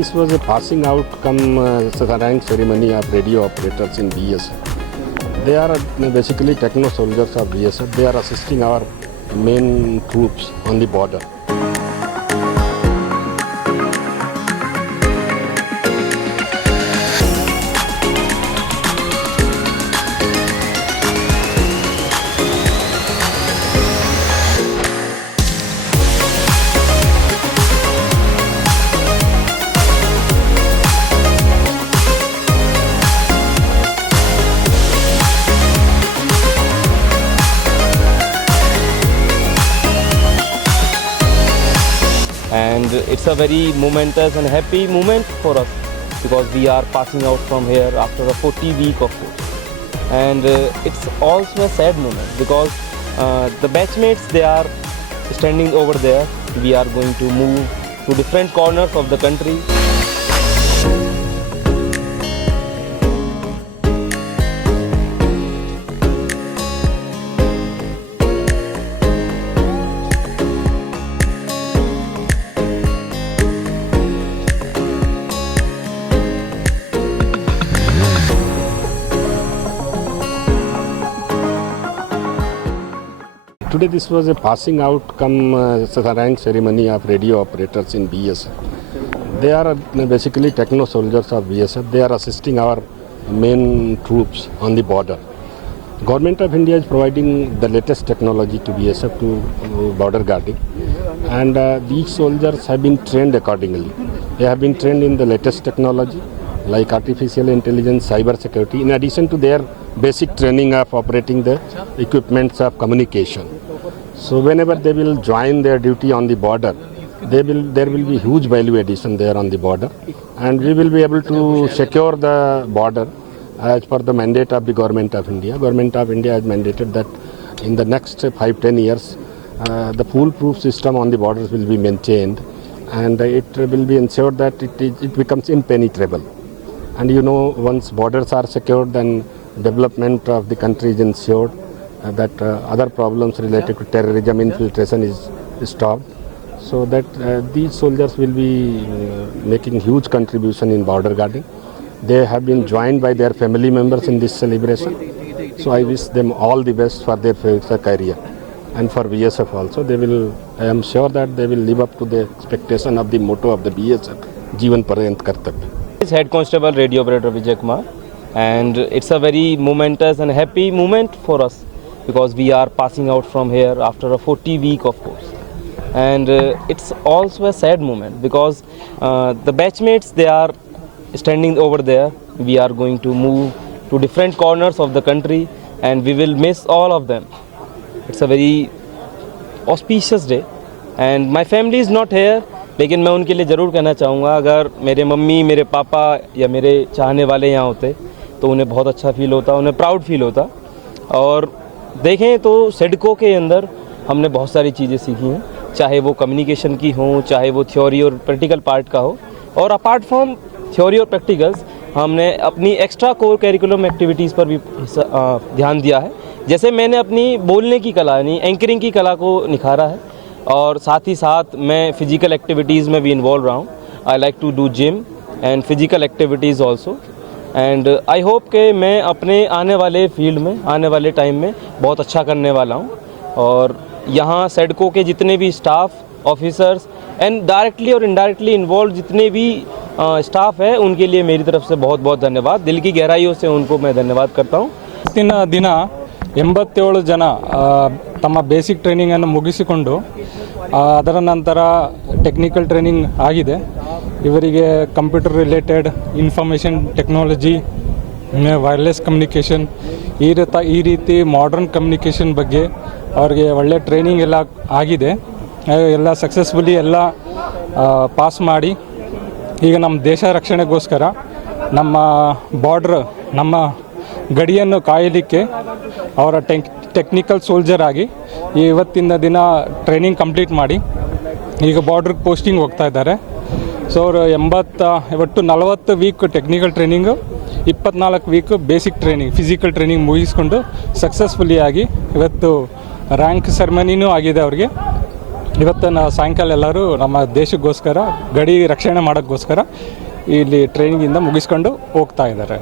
this was a passing out rank ceremony of radio operators in BSF. They are basically techno soldiers of BSF. They are assisting our main troops on the border. And it's a very momentous and happy moment for us because we are passing out from here after a 40-week of course. And it's also a sad moment because the batchmates, they are standing over there. We are going to move to different corners of the country. Today this was a passing out rank ceremony of radio operators in BSF. They are basically techno soldiers of BSF. They are assisting our main troops on the border. Government of India is providing the latest technology to BSF to border guarding, and these soldiers have been trained accordingly. They have been trained in the latest technology like artificial intelligence, cyber security, in addition to their basic training of operating the equipments of communication. So whenever they will join their duty on the border, there will be huge value addition there on the border, and we will be able to secure the border as per the mandate of the Government of India. Government of India has mandated that in the next 5-10 years, the foolproof system on the borders will be maintained, and it will be ensured that it becomes impenetrable. And you know, once borders are secured, then development of the country is ensured, that other problems related to terrorism infiltration is stopped. So that these soldiers will be making huge contribution in border guarding. They have been joined by their family members in this celebration. So I wish them all the best for their future career, and for BSF also. I am sure that they will live up to the expectation of the motto of the BSF, Jeevan Paryant Kartavya. It's Head Constable Radio Operator Vijay Kumar, and it's a very momentous and happy moment for us because we are passing out from here after a 40-week of course. And it's also a sad moment because the batchmates, they are standing over there. We are going to move to different corners of the country and we will miss all of them. It's a very auspicious day and my family is not here, लेकिन मैं उनके लिए ज़रूर कहना चाहूँगा, अगर मेरे mummy, मेरे पापा या मेरे चाहने वाले यहाँ होते तो उन्हें बहुत अच्छा फील होता, उन्हें प्राउड फील होता। और देखें तो सेडको के अंदर हमने बहुत सारी चीज़ें सीखी हैं, चाहे वो कम्युनिकेशन की हो, चाहे वो थ्योरी और प्रैक्टिकल पार्ट का हो। और अपार्ट फ्रॉम थ्योरी और प्रैक्टिकल्स हमने अपनी एक्स्ट्रा कोर करिकुलम एक्टिविटीज़ पर भी ध्यान दिया है। जैसे मैंने अपनी बोलने की कला यानी एंकरिंग की कला को निखारा है और साथ ही साथ मैं फ़िज़िकल एक्टिविटीज़ में भी इन्वॉल्व रहा हूँ। I like to do gym and physical activities also, and I hope कि मैं अपने आने वाले फील्ड में, आने वाले टाइम में बहुत अच्छा करने वाला हूँ। और यहाँ सेडको के जितने भी स्टाफ, ऑफिसर्स एंड डायरेक्टली और इनडायरेक्टली इन्वॉल्व जितने भी स्टाफ है, उनके लिए मेरी तरफ से बहुत बहुत धन्यवाद। दिल की गहराइयों से उनको मैं धन्यवाद करता हूँ। ದಿನ 87 ಜನ ತಮ್ಮ ಬೇಸಿಕ್ ಟ್ರೈನಿಂಗನ್ನು ಮುಗಿಸಿಕೊಂಡು ಅದರ ನಂತರ ಟೆಕ್ನಿಕಲ್ ಟ್ರೈನಿಂಗ್ ಆಗಿದೆ. ಇವರಿಗೆ computer related, information technology, wireless communication, ಈ ರೀತಿ ಮಾಡರ್ನ್ ಕಮ್ಯುನಿಕೇಷನ್ ಬಗ್ಗೆ ಅವ್ರಿಗೆ ಒಳ್ಳೆ ಟ್ರೈನಿಂಗ್ ಎಲ್ಲ ಆಗಿದೆ. ಎಲ್ಲ ಸಕ್ಸಸ್ಫುಲಿ ಎಲ್ಲ ಪಾಸ್ ಮಾಡಿ ಈಗ ನಮ್ಮ ದೇಶ ರಕ್ಷಣೆಗೋಸ್ಕರ, ನಮ್ಮ ಬಾರ್ಡ್ರ್, ನಮ್ಮ ಗಡಿಯನ್ನು ಕಾಯಲಿಕ್ಕೆ ಅವರ ಟೆಕ್ನಿಕಲ್ ಸೋಲ್ಜರ್ ಆಗಿ ಇವತ್ತಿನ ದಿನ ಟ್ರೈನಿಂಗ್ ಕಂಪ್ಲೀಟ್ ಮಾಡಿ ಈಗ ಬಾರ್ಡ್ರಿಗೆ ಪೋಸ್ಟಿಂಗ್ ಹೋಗ್ತಾ ಇದ್ದಾರೆ. ಸೊ ಅವರು 40 week technical training, 24 week basic training, physical training ಮುಗಿಸ್ಕೊಂಡು ಸಕ್ಸಸ್ಫುಲಿಯಾಗಿ ಇವತ್ತು ರ್ಯಾಂಕ್ ಸೆರೆಮನಿನೂ ಆಗಿದೆ ಅವ್ರಿಗೆ. ಇವತ್ತು ಸಾಯಂಕಾಲ ಎಲ್ಲರೂ ನಮ್ಮ ದೇಶಕ್ಕೋಸ್ಕರ ಗಡಿ ರಕ್ಷಣೆ ಮಾಡೋಕ್ಕೋಸ್ಕರ ಇಲ್ಲಿ ಟ್ರೈನಿಂಗಿಂದ ಮುಗಿಸ್ಕೊಂಡು ಹೋಗ್ತಾ ಇದ್ದಾರೆ.